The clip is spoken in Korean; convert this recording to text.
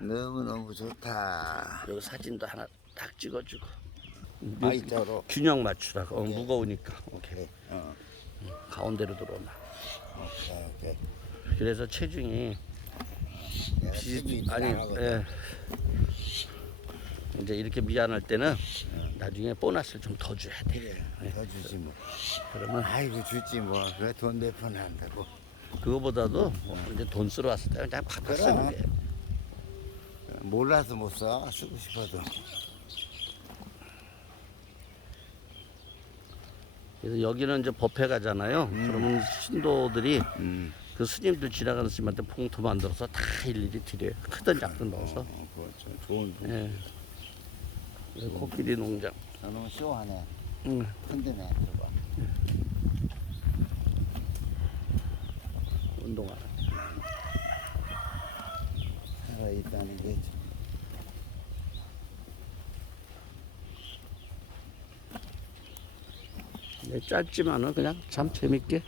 너무너무 좋다. 여기 사진도 하나 딱 찍어주고. 아, 이쪽으로. 균형 맞추라고. 어, 무거우니까. 오케이. 오케이. 어, 가운데로 들어오나. 오케이, 오케이. 그래서 체중이 내가 비, 힘이 아니. 예. 이제 이렇게 미안할 때는 나중에 보너스를 좀 더 줘야 돼. 그래, 더 주지 뭐. 그러면 아이고 주지 뭐. 그래 돈 몇 푼 한다고. 그거보다도 뭐 이제 돈 쓰러 왔을 때 그냥 그래. 쓰는 게. 몰라서 못 써. 쓰고 싶어도. 그래서 여기는 이제 법회 가잖아요. 그러면 신도들이 음. 그 스님들 지나가는 스님한테 봉투 만들어서 다 일일이 드려요. 크든 작든 넣어서. 어, 그거 좀 좋은. 예. 그래서 코끼리 농장. 너무 시원하네. 응. 흔드네. 저거. 운동하는. 살아 있다는 게 참. 네, 짧지만은 그냥 참 재밌게